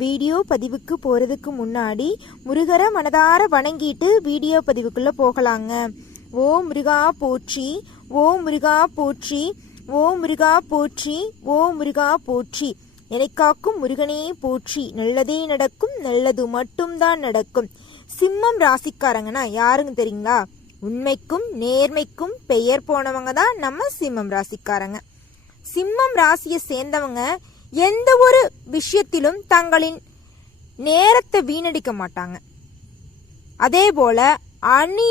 Video பதிவுக்கு போறதுக்கு முன்னாடி முருகரை மனதார வணங்கிட்டு வீடியோ பதிவுக்குள்ள போகலாங்க. ஓ முருகா போற்றி ஓ முருகா போற்றி ஓ முருகா போற்றி ஓ முருகா போற்றி. நினைக்காக்கும் முருகனே போற்றி. நல்லதே நடக்கும் நல்லது மட்டும்தான் நடக்கும். சிம்மம் ராசிக்காரங்கன்னா யாருங்க தெரியுங்களா? உண்மைக்கும் நேர்மைக்கும் பெயர் போனவங்க தான் நம்ம சிம்மம் ராசிக்காரங்க. சிம்மம் ராசியை சேர்ந்தவங்க எந்த ஒரு விஷயத்திலும் தங்களின் நேரத்தை வீணடிக்க மாட்டாங்க. அதே போல அணி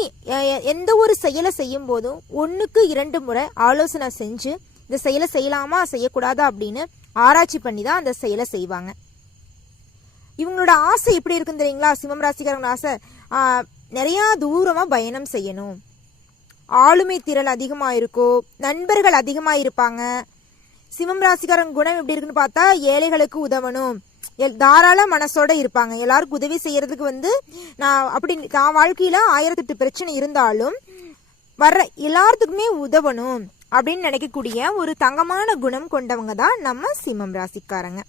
எந்த ஒரு செயலை செய்யும் போதும் ஒன்றுக்கு இரண்டு முறை ஆலோசனை செஞ்சு இந்த செயலை செய்யலாமா செய்யக்கூடாதா அப்படின்னு ஆராய்ச்சி பண்ணி தான் அந்த செயலை செய்வாங்க. இவங்களோட ஆசை எப்படி இருக்குன்னு தெரியுங்களா? சிம்மம் ராசிக்காரங்களோட ஆசை நிறையா தூரமாக பயணம் செய்யணும். ஆளுமை திறல் அதிகமாக இருக்கும் நண்பர்கள் அதிகமாக இருப்பாங்க சிம்மம் ராசிக்காரன் குணம் எப்படி இருக்குன்னு பார்த்தா ஏழைகளுக்கு உதவணும். எல்- தாராள மனசோட இருப்பாங்க. எல்லாருக்கும் உதவி செய்யறதுக்கு வந்து நான் அப்படி தான் வாழ்க்கையில ஆயிரத்தெட்டு பிரச்சனை இருந்தாலும் வர்ற எல்லாத்துக்குமே உதவணும் அப்படின்னு நினைக்கக்கூடிய ஒரு தங்கமான குணம் கொண்டவங்க தான் நம்ம சிம்மம் ராசிக்காரங்க.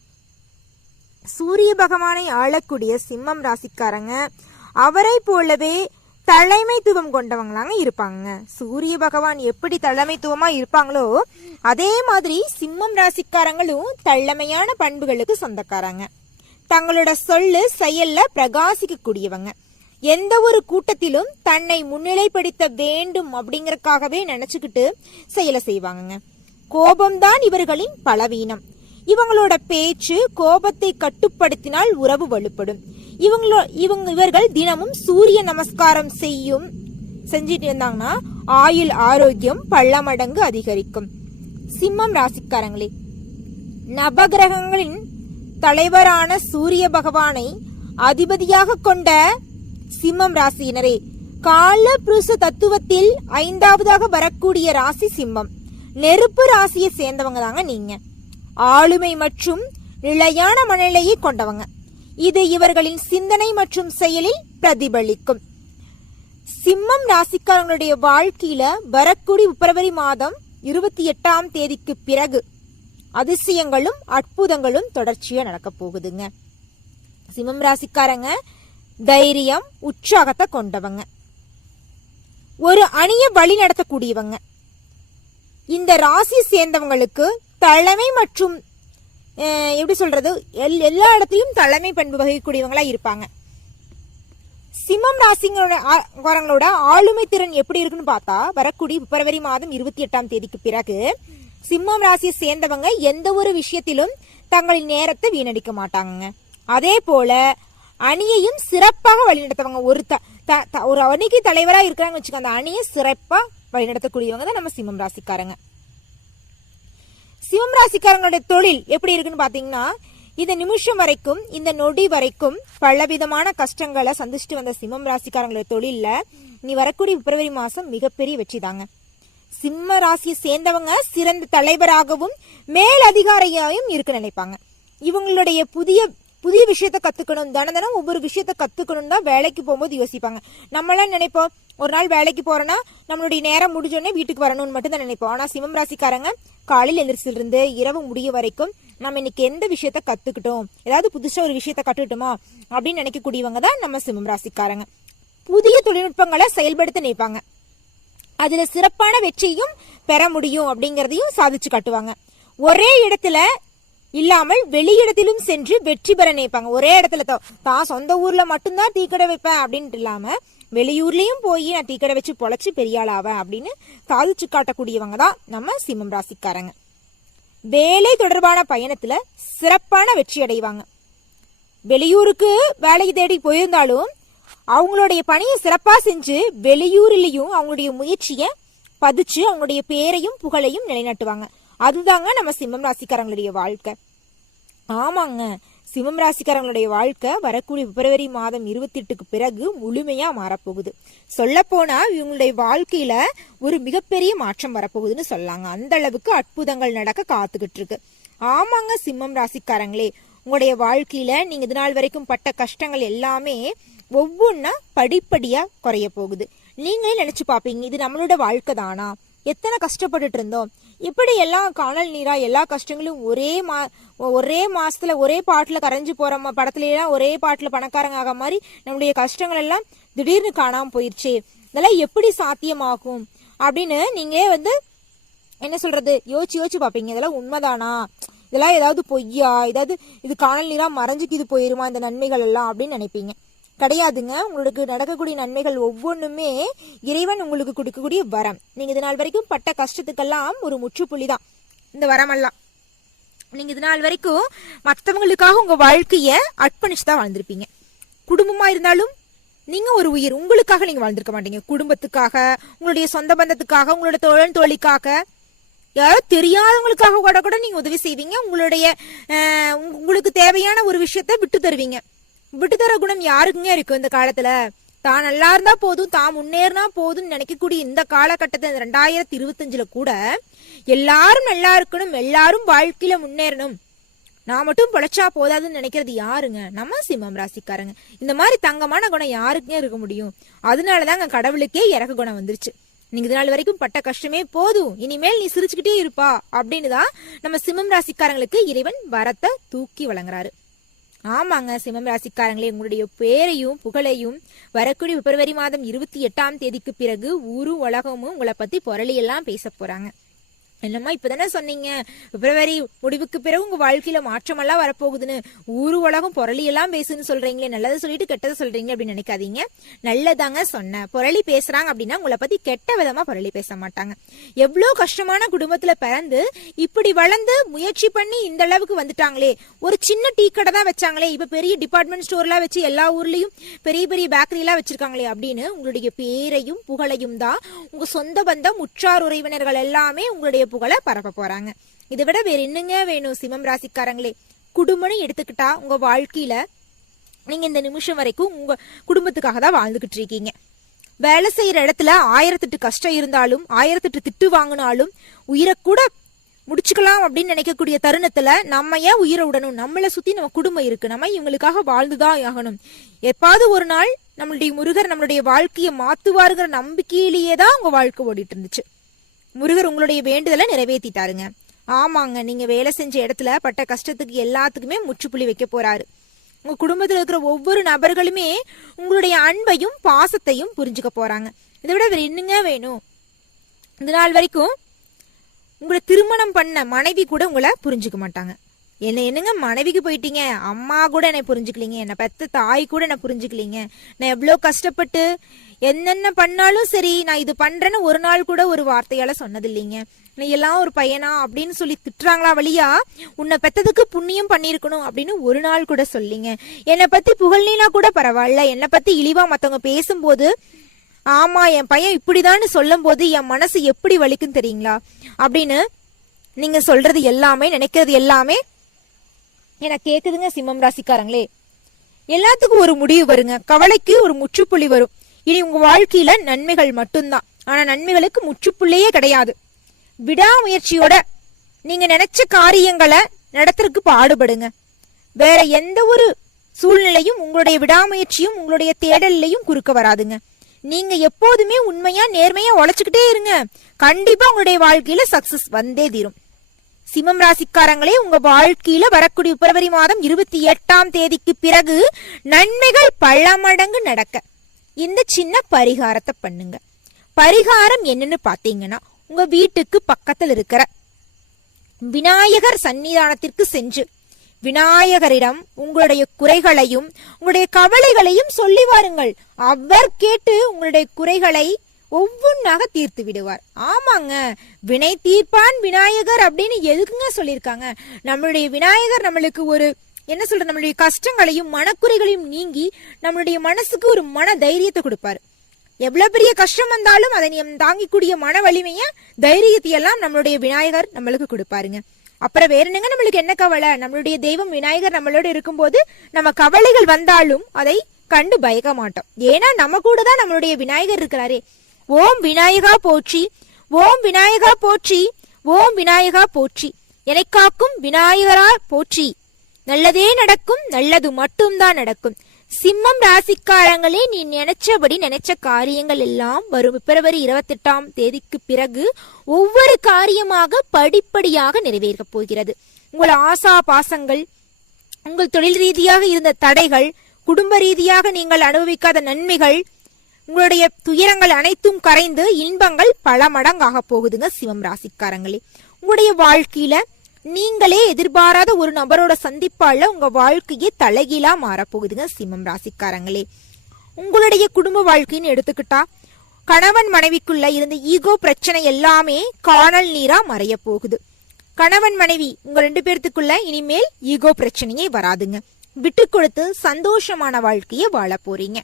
சூரிய பகவானை ஆளக்கூடிய சிம்மம் ராசிக்காரங்க. அவரை போலவே தலைமைத்துவம் கொண்டவங்களாங்க இருப்பாங்க சூரிய பகவான் எப்படி தலைமைத்துவமா இருப்பாங்களோ அதே மாதிரி சிம்மம் ராசிக்காரங்களும் தலைமையான பண்புகளுக்கு சொந்தக்காரங்க. தங்களோட சொல்லு செயல்ல பிரகாசிக்க கூடியவங்க எந்த ஒரு கூட்டத்திலும் தன்னை முன்னிலைப்படுத்த வேண்டும் அப்படிங்கறக்காகவே நினைச்சுக்கிட்டு செயலை செய்வாங்கங்க. கோபம்தான் இவர்களின் பலவீனம். இவங்களோட பேச்சு கோபத்தை கட்டுப்படுத்தினால் உறவு வலுப்படும். இவங்களோ இவங்க இவர்கள் தினமும் சூரிய நமஸ்காரம் செய்யும். செஞ்சிட்டு இருந்தாங்கன்னா ஆயுள் ஆரோக்கியம் பல மடங்கு அதிகரிக்கும். சிம்மம் ராசிக்காரங்களே நவகிரகங்களின் தலைவரான சூரிய பகவானை அதிபதியாக கொண்ட சிம்மம் ராசியினரே கால புருஷ தத்துவத்தில் ஐந்தாவதாக வரக்கூடிய ராசி சிம்மம். நெருப்பு ராசியை சேர்ந்தவங்க தாங்க நீங்க. ஆளுமை மற்றும் நிலையான மனநிலையை கொண்டவங்க. இது இவர்களின் சிந்தனை மற்றும் செயலில் பிரதிபலிக்கும். சிம்மம் ராசிக்காரங்களுடைய வாழ்க்கையில வரக்கூடிய பிப்ரவரி மாதம் இருபத்தி எட்டாம் தேதிக்கு பிறகு அதிசயங்களும் அற்புதங்களும் தொடர்ச்சியா நடக்க போகுதுங்க. சிம்மம் ராசிக்காரங்க தைரியம் உற்சாகத்தை கொண்டவங்க. ஒரு அணிய வழி நடத்தக்கூடியவங்க. இந்த ராசி சேர்ந்தவங்களுக்கு தலைமை மற்றும் எப்படி சொல்றது? எல்- எல்லா இடத்துலையும் தலைமை பண்பு வகிக்கக்கூடியவங்களாக இருப்பாங்க. சிம்மம் ராசிங்களோட ஆ- ஆளுமை திறன் எப்படி இருக்குன்னு பார்த்தா வரக்கூடிய பிப்ரவரி மாதம் இருபத்தி எட்டாம் தேதிக்கு பிறகு சிம்மம் ராசியை சேர்ந்தவங்க எந்த ஒரு விஷயத்திலும் தங்களின் நேரத்தை வீணடிக்க மாட்டாங்க அதே போல அணியையும் சிறப்பாக வழிநடத்துவாங்க. ஒரு த- த- ஒரு அணிக்கு தலைவராக இருக்கிறாங்க வச்சுக்கோங்க. அந்த அணியை சிறப்பாக வழிநடத்தக்கூடியவங்க தான் நம்ம சிம்மம் ராசிக்காரங்க. சிவம் ராசிக்காரங்களோட தொழில் எப்படி இருக்குன்னு பாத்தீங்கன்னா இந்த நிமிஷம் வரைக்கும் இந்த நொடி வரைக்கும் பலவிதமான கஷ்டங்களை சந்திச்சுட்டு வந்த சிம்மம் ராசிக்காரங்களோட தொழில்ல நீ வரக்கூடிய பிப்ரவரி மாசம் மிகப்பெரிய வெற்றி தாங்க. சிம்ம ராசியை சேர்ந்தவங்க சிறந்த தலைவராகவும் மேல் அதிகாரியாகவும் இருக்க நினைப்பாங்க. இவங்களுடைய புதிய புதிய விஷயத்த கத்துக்கணும். தினம் தினம் ஒவ்வொரு விஷயத்த கத்துக்கணும் தான் வேலைக்கு போகும்போது யோசிப்பாங்க. நம்மளாம் நினைப்போம் ஒரு நாள் வேலைக்கு போறோம்னா நம்மளுடைய நேரம் முடிஞ்சோடனே வீட்டுக்கு வரணும்னு மட்டும் தான் நினைப்போம். ஆனா சிவம் ராசிக்காரங்க காலையில் எந்திரிச்சில இருந்து இரவு முடிய வரைக்கும் நம்ம இன்னைக்கு எந்த விஷயத்த கத்துக்கிட்டோம்? ஏதாவது புதுசா ஒரு விஷயத்த கத்துக்கிட்டோமா? அப்படின்னு நினைக்கக்கூடியவங்க தான் நம்ம சிம்மம் ராசிக்காரங்க. புதிய தொழில்நுட்பங்களை செயல்படுத்த நினைப்பாங்க. அதுல சிறப்பான வெற்றியும் பெற முடியும் அப்படிங்கறதையும் சாதிச்சு காட்டுவாங்க. ஒரே இடத்துல இல்லாமல் வெளியிடத்திலும் சென்று வெற்றி பெற நினைப்பாங்க. ஒரே இடத்துல தான் சொந்த ஊர்ல மட்டும்தான் டீக்கடை வைப்பேன் அப்படின்ட்டு இல்லாம வெளியூர்லயும் போய் நான் டீக்கடை வச்சு பொழைச்சு பெரிய ஆவேன் அப்படின்னு சாதிச்சு காட்டக்கூடியவங்க தான் நம்ம சிம்மம் ராசிக்காரங்க. வேலை தொடர்பான பயணத்துல சிறப்பான வெற்றி அடைவாங்க. வெளியூருக்கு வேலையை தேடி போயிருந்தாலும் அவங்களுடைய பணியை சிறப்பா செஞ்சு வெளியூர்லேயும் அவங்களுடைய முயற்சியை பதிச்சு அவங்களுடைய பேரையும் புகழையும் நிலைநாட்டுவாங்க. அதுதாங்க நம்ம சிம்மம் ராசிக்காரங்களுடைய வாழ்க்கை. ஆமாங்க. சிம்மம் ராசிக்காரங்களுடைய வாழ்க்கை வரக்கூடிய பிப்ரவரி மாதம் இருபத்தி எட்டுக்கு பிறகு முழுமையா மாறப்போகுது. சொல்ல போனா இவங்களுடைய வாழ்க்கையில ஒரு மிகப்பெரிய மாற்றம் வரப்போகுதுன்னு சொல்லாங்க. அந்த அளவுக்கு அற்புதங்கள் நடக்க காத்துக்கிட்டு இருக்கு. ஆமாங்க சிம்மம் ராசிக்காரங்களே. உங்களுடைய வாழ்க்கையில நீங்க இது நாள் வரைக்கும் பட்ட கஷ்டங்கள் எல்லாமே ஒவ்வொன்றா படிப்படியா குறைய போகுது. நீங்களே நினைச்சு பாப்பீங்க இது நம்மளோட வாழ்க்கை தானா? எத்தனை கஷ்டப்பட்டுட்டு இருந்தோம் இப்படி எல்லாம் காணல் நீரா எல்லா கஷ்டங்களும் ஒரே மா ஒரே மாசத்துல ஒரே பாட்டுல கரைஞ்சு போற மா- ஒரே பாட்டுல பணக்காரங்க ஆக மாதிரி நம்முடைய கஷ்டங்கள் எல்லாம் திடீர்னு காணாம போயிருச்சு. இதெல்லாம் எப்படி சாத்தியமாகும்? அப்படின்னு நீங்களே வந்து என்ன சொல்றது? யோசிச்சு யோசிச்சு பாப்பீங்க இதெல்லாம் உண்மைதானா? இதெல்லாம் ஏதாவது பொய்யா? ஏதாவது இது காணல் நீரா மறைஞ்சுக்கு இது போயிருமா இந்த நன்மைகள் எல்லாம் அப்படின்னு நினைப்பீங்க. கிடையாதுங்க. உங்களுக்கு நடக்கக்கூடிய நன்மைகள் ஒவ்வொன்றுமே இறைவன் உங்களுக்கு கொடுக்கக்கூடிய வரம். நீங்கள் இது நாள் வரைக்கும் பட்ட கஷ்டத்துக்கெல்லாம் ஒரு முற்றுப்புள்ளி தான். இந்த வரமெல்லாம். நீங்கள் இது நாள் வரைக்கும் மற்றவங்களுக்காக உங்கள் வாழ்க்கையை அர்ப்பணிச்சு தான் வாழ்ந்திருப்பீங்க. குடும்பமாக இருந்தாலும் நீங்கள் ஒரு உயிர். உங்களுக்காக நீங்கள் வாழ்ந்திருக்க மாட்டீங்க. குடும்பத்துக்காக உங்களுடைய சொந்த பந்தத்துக்காக உங்களோட தோழன் தோழிக்காக. யாரோ தெரியாதவங்களுக்காக கூட கூட நீங்கள் உதவி செய்வீங்க. உங்களுடைய உங்களுக்கு தேவையான ஒரு விஷயத்த விட்டு தருவீங்க விட்டுத்தர குணம் யாருக்குங்க இருக்கும் இந்த காலத்துல? தான் நல்லா இருந்தா போதும் தான் முன்னேறினா போதும்னு நினைக்கக்கூடிய இந்த காலகட்டத்தை ரெண்டாயிரத்தி இருபத்தஞ்சுல கூட எல்லாரும் நல்லா இருக்கணும் எல்லாரும் வாழ்க்கையில முன்னேறணும். நான் மட்டும் பொழைச்சா போதாதுன்னு நினைக்கிறது யாருங்க? நம்ம சிம்மம் ராசிக்காரங்க. இந்த மாதிரி தங்கமான குணம் யாருக்குமே இருக்க முடியும்? அதனாலதாங்க கடவுளுக்கே இறக்க குணம் வந்துருச்சு. நீங்க இது நாள் வரைக்கும் பட்ட கஷ்டமே போதும். இனிமேல் நீ சிரிச்சுக்கிட்டே இருப்பா அப்படின்னு தான் நம்ம சிம்மம் ராசிக்காரங்களுக்கு இறைவன் வரத்தை தூக்கி வழங்குறாரு. ஆமாங்க சிம்மம் ராசிக்காரங்களே உங்களுடைய பேரையும் புகழையும் வரக்கூடிய பிப்ரவரி மாதம் இருபத்தி எட்டாம் தேதிக்கு பிறகு ஊரும் உலகமும் உங்களை பத்தி பொருளியெல்லாம் பேச போறாங்க. என்னம்மா இப்பதானே சொன்னீங்க? பிப்ரவரி முடிவுக்கு பிறகு உங்க வாழ்க்கையில மாற்றமெல்லாம் வரப்போகுதுன்னு ஊரு உலகம் புரளி எல்லாம் பேசுன்னு சொல்றீங்களே நல்லதை சொல்லிட்டு கெட்டதை சொல்றீங்க அப்படின்னு நினைக்காதீங்க. நல்லதாங்க சொன்னேன் புரளி பேசுறாங்க அப்படின்னா உங்களை பத்தி கெட்ட விதமா புரளி பேச மாட்டாங்க. எவ்வளோ கஷ்டமான குடும்பத்துல பிறந்து இப்படி வளர்ந்து முயற்சி பண்ணி இந்த அளவுக்கு வந்துட்டாங்களே. ஒரு சின்ன டீ கடை தான் வச்சாங்களே. இப்ப பெரிய டிபார்ட்மெண்ட் ஸ்டோர்லாம் வச்சு எல்லா ஊர்லயும் பெரிய பெரிய பேக்கரி எல்லாம் வச்சிருக்காங்களே அப்படின்னு உங்களுடைய பேரையும் புகழையும் தான் உங்க சொந்த பந்தம் உற்றார் உறவினர்கள் எல்லாமே உங்களுடைய புகழை பரப்ப போறாங்க. இதை விட வேற என்னங்க வேணும் சிம்மம் ராசிக்காரங்களே? குடும்பம்னு எடுத்துக்கிட்டா உங்க வாழ்க்கையில நீங்க இந்த நிமிஷம் வரைக்கும் உங்க குடும்பத்துக்காக தான் வாழ்ந்துகிட்டு இருக்கீங்க. வேலை செய்யற இடத்துல ஆயிரத்தெட்டு கஷ்டம் இருந்தாலும் ஆயிரத்தெட்டு திட்டு வாங்கினாலும் உயிரை கூட முடிச்சுக்கலாம் அப்படின்னு நினைக்கக்கூடிய தருணத்துல நம்ம ஏன் உயிரை விடணும்? நம்மளை சுத்தி நம்ம குடும்பம் இருக்கு. நம்ம இவங்களுக்காக வாழ்ந்துதான் ஆகணும். எப்பாவது ஒரு நாள் நம்மளுடைய முருகர் நம்மளுடைய வாழ்க்கையை மாத்துவாருங்கிற நம்பிக்கையிலேயே தான் உங்க வாழ்க்கை ஓடிட்டு இருந்துச்சு. முருகர் உங்களுடைய வேண்டுதலை நிறைவேற்றிட்டாருங்க ஆமாங்க நீங்க வேலை செஞ்ச இடத்துல பட்ட கஷ்டத்துக்கு எல்லாத்துக்குமே முற்றுப்புள்ளி வைக்க போறாரு. உங்க குடும்பத்தில் இருக்கிற ஒவ்வொரு நபர்களுமே உங்களுடைய அன்பையும் பாசத்தையும் புரிஞ்சுக்க போறாங்க. இதை விட வேறு என்னங்க வேணும்? இந்த நாள் வரைக்கும் உங்களை திருமணம் பண்ண மனைவி கூட உங்களை புரிஞ்சுக்க மாட்டாங்க. என்ன என்னங்க மனைவிக்கு போயிட்டீங்க? அம்மா கூட என்னை புரிஞ்சுக்கலீங்க. என்னை பெத்த தாய் கூட என்னை புரிஞ்சுக்கலீங்க. நான் எவ்வளோ கஷ்டப்பட்டு என்னென்ன பண்ணாலும் சரி நான் இது பண்றேன்னு ஒரு நாள் கூட ஒரு வார்த்தையால சொன்னது இல்லைங்க நீ எல்லாம் ஒரு பையனா அப்படின்னு சொல்லி திட்டுறாங்களா வழியா உன்னை பெத்ததுக்கு புண்ணியம் பண்ணியிருக்கணும் அப்படின்னு ஒரு நாள் கூட சொல்லிங்க. என்னை பத்தி புகழ்னா கூட பரவாயில்ல. என்னை பத்தி இழிவா மத்தவங்க பேசும்போது ஆமா என் பையன் இப்படிதான்னு சொல்லும் போது என் மனசு எப்படி வலிக்கும் தெரியுங்களா? அப்படின்னு நீங்க சொல்றது எல்லாமே நினைக்கிறது எல்லாமே எனக்கு கேக்குதுங்க சிம்மம் ராசிக்காரங்களே. எல்லாத்துக்கும் ஒரு முடிவு வருங்க. கவலைக்கு ஒரு முற்றுப்புள்ளி வரும். இனி உங்க வாழ்க்கையில நன்மைகள் மட்டும்தான். ஆனா நன்மைகளுக்கு முற்றுப்புள்ளியே கிடையாது. விடாமுயற்சியோட நீங்க நினைச்ச காரியங்களை நடத்துறதுக்கு பாடுபடுங்க. வேற எந்த ஒரு சூழ்நிலையும் உங்களுடைய விடாமுயற்சியும் உங்களுடைய தேடல்லையும் குறுக்க வராதுங்க. நீங்க எப்போதுமே உண்மையா நேர்மையா உழைச்சுக்கிட்டே இருங்க. கண்டிப்பா உங்களுடைய வாழ்க்கையில சக்சஸ் வந்தே தீரும். சிம்மம் ராசிக்காரங்களே உங்க வாழ்க்கையில வரக்கூடிய பிப்ரவரி மாதம் இருபத்தி எட்டாம் தேதிக்கு பிறகு நன்மைகள் பல மடங்கு நடக்க. இந்த சின்ன பரிகாரத்தை பண்ணுங்க. பரிகாரம் என்னன்னு பாத்தீங்கன்னா உங்க வீட்டுக்கு பக்கத்தில் இருக்கிற விநாயகர் சன்னிதானத்திற்கு சென்று விநாயகரிடம் உங்களுடைய குறைகளையும் உங்களுடைய கவலைகளையும் சொல்லி வாருங்கள். அவர் கேட்டு உங்களுடைய குறைகளை ஒவ்வொன்றாக தீர்த்து விடுவார். ஆமாங்க வினை தீர்ப்பான் விநாயகர் அப்படின்னு எதுக்குங்க சொல்லியிருக்காங்க? நம்மளுடைய விநாயகர் நம்மளுக்கு ஒரு என்ன சொல்ற நம்மளுடைய கஷ்டங்களையும் மனக்குறைகளையும் நீங்கி நம்மளுடைய மனசுக்கு ஒரு மன தைரியத்தை கொடுப்பாரு. எவ்வளவு பெரிய கஷ்டம் வந்தாலும் அதை நீ தாங்கிக்கூடிய மன வலிமைய தைரியத்தையெல்லாம் நம்மளுடைய விநாயகர் நம்மளுக்கு கொடுப்பாருங்க. அப்புறம் வேற என்னங்க நம்மளுக்கு என்ன கவலை? நம்மளுடைய தெய்வம் விநாயகர் நம்மளோட இருக்கும்போது நம்ம கவலைகள் வந்தாலும் அதை கண்டு பயக்க மாட்டோம். ஏன்னா நம்ம கூட தான் நம்மளுடைய விநாயகர் இருக்கிறாரே. ஓம் விநாயகா போற்றி ஓம் விநாயகா போற்றி ஓம் விநாயகா போற்றி. என்னை காக்கும் விநாயகரா போற்றி. நல்லதே நடக்கும் நல்லது மட்டும்தான் நடக்கும். சிம்மம் ராசிக்காரங்களே நீ நினைச்சபடி நினைச்ச காரியங்கள் எல்லாம் வரும். பிப்ரவரி இருபத்தெட்டாம் தேதிக்கு பிறகு ஒவ்வொரு காரியமாக படிப்படியாக நிறைவேறப் போகிறது. உங்கள் ஆசா பாசங்கள் உங்கள் தொழில் ரீதியாக இருந்த தடைகள் குடும்ப ரீதியாக நீங்கள் அனுபவிக்காத நன்மைகள் உங்களுடைய துயரங்கள் அனைத்தும் கரைந்து இன்பங்கள் பல மடங்காக போகுதுங்க சிவம் ராசிக்காரங்களே. உங்களுடைய வாழ்க்கையில நீங்களே எதிர்பாராத ஒரு நபரோட சந்திப்பால உங்க வாழ்க்கையே தலைகீழா மாறப்போகுதுங்க சிம்மம் ராசிக்காரங்களே. உங்களுடைய குடும்ப வாழ்க்கைன்னு எடுத்துக்கிட்டா கணவன் மனைவிக்குள்ள இருந்த ஈகோ பிரச்சனை எல்லாமே காணல் நீரா மறைய போகுது. கணவன் மனைவி உங்க ரெண்டு பேர்த்துக்குள்ள இனிமேல் ஈகோ பிரச்சனையே வராதுங்க. விட்டு கொடுத்து சந்தோஷமான வாழ்க்கையை வாழ போறீங்க.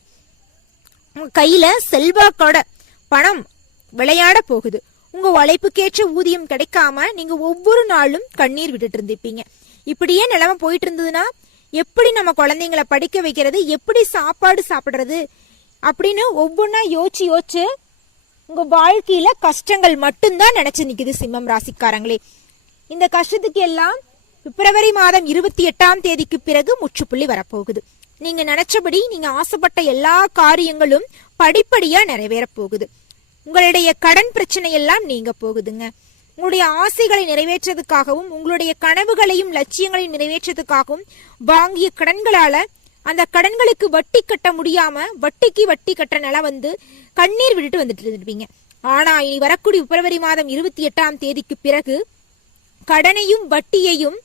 கையில செல்வாக்கோட பணம் விளையாட போகுது. உங்க உழைப்புக்கேற்ற ஊதியம் கிடைக்காம நீங்க ஒவ்வொரு நாளும் கண்ணீர் விட்டுட்டு இருந்திருப்பீங்க. இப்படியே நிலைமை போயிட்டு இருந்ததுன்னா எப்படி நம்ம குழந்தைங்களை படிக்க வைக்கிறது எப்படி சாப்பாடு சாப்பிடுறது அப்படின்னு ஒவ்வொன்றா யோசிச்சு யோசிச்சு உங்க வாழ்க்கையில கஷ்டங்கள் மட்டும்தான் நினைச்சு நிக்குது சிம்மம் ராசிக்காரங்களே. இந்த கஷ்டத்துக்கு எல்லாம் பிப்ரவரி மாதம் இருபத்தி எட்டாம் தேதிக்கு பிறகு முற்றுப்புள்ளி வரப்போகுது. நீங்க நினைச்சபடி நீங்க ஆசைப்பட்ட எல்லா காரியங்களும் படிப்படியா நிறைவேற போகுது. உங்களுடைய கடன் பிரச்சனை எல்லாம் நீங்க போகுதுங்க. உங்களுடைய ஆசைகளை நிறைவேற்றதுக்காகவும் உங்களுடைய கனவுகளையும் லட்சியங்களையும் நிறைவேற்றதுக்காகவும் வாங்கிய கடன்களால அந்த கடன்களுக்கு வட்டி கட்ட முடியாம வட்டிக்கு வட்டி கட்ட நிலை வந்து கண்ணீர் விட்டுட்டு வந்துட்டு இருந்திருப்பீங்க. ஆனா இனி வரக்கூடிய பிப்ரவரி மாதம் இருபத்தி எட்டாம் தேதிக்கு பிறகு கடனையும் வட்டியையும்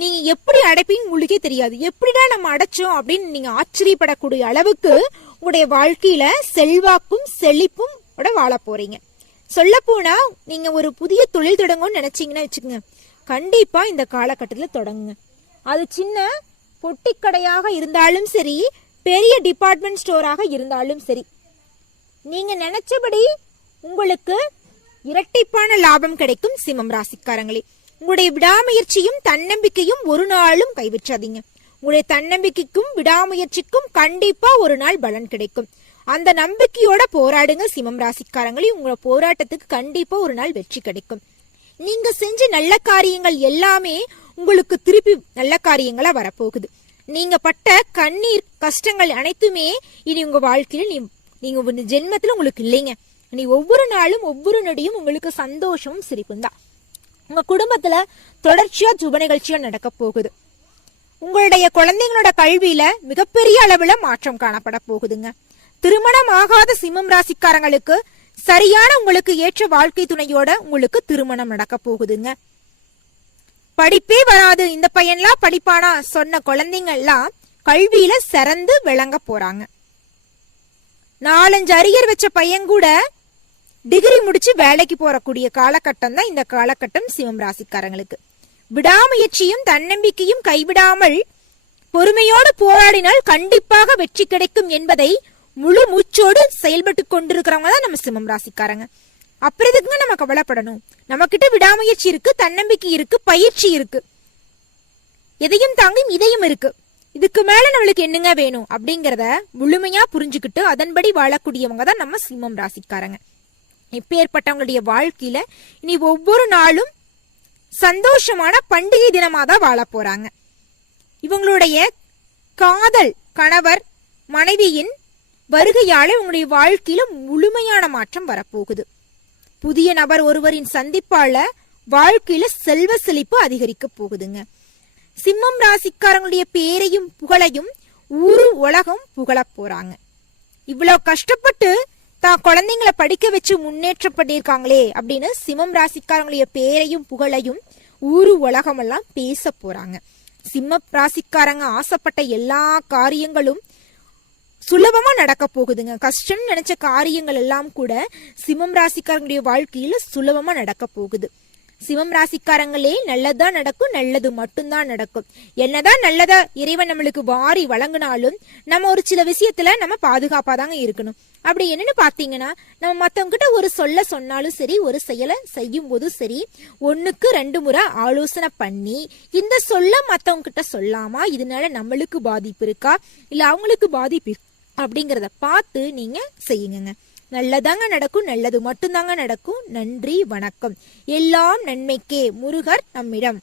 நீங்க எப்படி அடைப்பீங்க உங்களுக்கே தெரியாது. எப்படிடா நம்ம அடைச்சோம் அப்படின்னு நீங்க ஆச்சரியப்படக்கூடிய அளவுக்கு உங்களுடைய வாழ்க்கையில செல்வாக்கும் செழிப்பும் வாழ போறீங்க. சொல்ல போனா நீங்க ஒரு புதிய தொழில் தொடங்கும்னு நினைச்சீங்கன்னா வச்சுக்கோங்க. கண்டிப்பா இந்த காலகட்டத்தில் தொடங்குங்க. அது சின்ன பொட்டிக்கடையாக இருந்தாலும் சரி பெரிய டிபார்ட்மெண்ட் ஸ்டோராக இருந்தாலும் சரி நீங்க நினைச்சபடி உங்களுக்கு இரட்டிப்பான லாபம் கிடைக்கும் சிம்மம் ராசிக்காரங்களே. உங்களுடைய விடாமுயற்சியும் தன்னம்பிக்கையும் ஒரு நாளும் கைவிற்றாதீங்க உங்களுடைய தன்னம்பிக்கைக்கும் விடாமுயற்சிக்கும் கண்டிப்பா ஒரு நாள் பலன் கிடைக்கும். அந்த நம்பிக்கையோட போராடுங்க சிம்மம் ராசிக்காரங்களே. உங்களோட போராட்டத்துக்கு கண்டிப்பா ஒரு நாள் வெற்றி கிடைக்கும். நீங்க செஞ்ச நல்ல காரியங்கள் எல்லாமே உங்களுக்கு திருப்பி நல்ல காரியங்களா வரப்போகுது. நீங்க பட்ட கண்ணீர் கஷ்டங்கள் அனைத்துமே இனி உங்க வாழ்க்கையில நீ நீங்க ஜென்மத்துல உங்களுக்கு இல்லைங்க. நீ ஒவ்வொரு நாளும் ஒவ்வொரு நொடியும் உங்களுக்கு சந்தோஷமும் சிரிப்பும் தான் உங்க குடும்பத்துல தொடர்ச்சியா சுப நிகழ்ச்சியா நடக்க போகுது. உங்களுடைய குழந்தைங்களோட கல்வியில மிகப்பெரிய அளவுல மாற்றம் காணப்பட போகுதுங்க. திருமணம் ஆகாத சிம்மம் ராசிக்காரங்களுக்கு சரியான உங்களுக்கு ஏற்ற வாழ்க்கை துணையோட உங்களுக்கு திருமணம் நடக்க போகுதுங்க. படிப்பே வராது. இந்த பையன்லாம் படிப்பானா? சொன்ன குழந்தைங்க எல்லாம் கல்வியில சிறந்து விளங்க போறாங்க. நாலஞ்சு அரியர் வச்ச பையன் கூட டிகிரி முடிச்சு வேலைக்கு போறக்கூடிய காலகட்டம் தான் இந்த காலகட்டம் சிவம் ராசிக்காரங்களுக்கு. விடாமுயற்சியும் தன்னம்பிக்கையும் கைவிடாமல் பொறுமையோடு போராடினால் கண்டிப்பாக வெற்றி கிடைக்கும் என்பதை முழு மூச்சோடு செயல்பட்டு கொண்டிருக்கிறவங்க தான் நம்ம சிம்மம் ராசிக்காரங்க. அப்புறதுக்கு நம்ம கவலைப்படணும். நம்ம கிட்ட விடாமுயற்சி இருக்கு தன்னம்பிக்கை இருக்கு பயிற்சி இருக்கு. எதையும் தாங்கும் இதையும் இருக்கு. இதுக்கு மேல நம்மளுக்கு என்னங்க வேணும் அப்படிங்கறத முழுமையா புரிஞ்சுக்கிட்டு அதன்படி வாழக்கூடியவங்க தான் நம்ம சிம்மம் ராசிக்காரங்க. இப்பேற்பட்டவங்களுடைய வாழ்க்கையில இனி ஒவ்வொரு நாளும் சந்தோஷமான பண்டிகை தினமாக தான் வாழ போறாங்க. இவங்களுடைய காதல் கணவர் மனைவியின் வருகையால உங்களுடைய வாழ்க்கையில முழுமையான மாற்றம் வரப்போகுது. புதிய நபர் ஒருவரின் சந்திப்பால வாழ்க்கையில செல்வ செழிப்பு அதிகரிக்க போகுதுங்க. சிம்மம் ராசிக்காரங்களுடைய பேரையும் புகழையும் ஊரு உலகம் புகழப் போறாங்க. இவ்வளவு கஷ்டப்பட்டு தான் குழந்தைங்களை படிக்க வச்சு முன்னேற்றம் பண்ணியிருக்காங்களே அப்படின்னு சிம்மம் ராசிக்காரங்களுடைய பேரையும் புகழையும் ஊரு உலகமெல்லாம் பேச போறாங்க. சிம்ம ராசிக்காரங்க ஆசைப்பட்ட எல்லா காரியங்களும் சுலபமா நடக்க போகுதுங்க. கஷ்டம்னு நினைச்ச காரியங்கள் எல்லாம் கூட சிம்மம் ராசிக்காரங்களுடைய வாழ்க்கையில சுலபமா நடக்க போகுது. சிவம் ராசிக்காரங்களே நல்லதா நடக்கும் நல்லது மட்டும்தான் நடக்கும். என்னதான் நல்லதா இறைவன் நம்மளுக்கு வாரி வழங்கினாலும் நம்ம ஒரு சில விஷயத்துல நம்ம பாதுகாப்பா தாங்க இருக்கணும். அப்படி என்னன்னு பாத்தீங்கன்னா நம்ம மத்தவங்கிட்ட ஒரு சொல்ல சொன்னாலும் சரி ஒரு செயலை செய்யும் போதும் சரி ஒண்ணுக்கு ரெண்டு முறை ஆலோசனை பண்ணி இந்த சொல்ல மத்தவங்கிட்ட சொல்லாமா இதனால நம்மளுக்கு பாதிப்பு இருக்கா இல்ல அவங்களுக்கு பாதிப்பு அப்படிங்கறத பார்த்து நீங்க செய்யுங்க நல்லதாங்க நடக்கும் நல்லது மட்டும்தாங்க நடக்கும். நன்றி வணக்கம். எல்லாம் நன்மைக்கே முருகர் நம்மிடம்.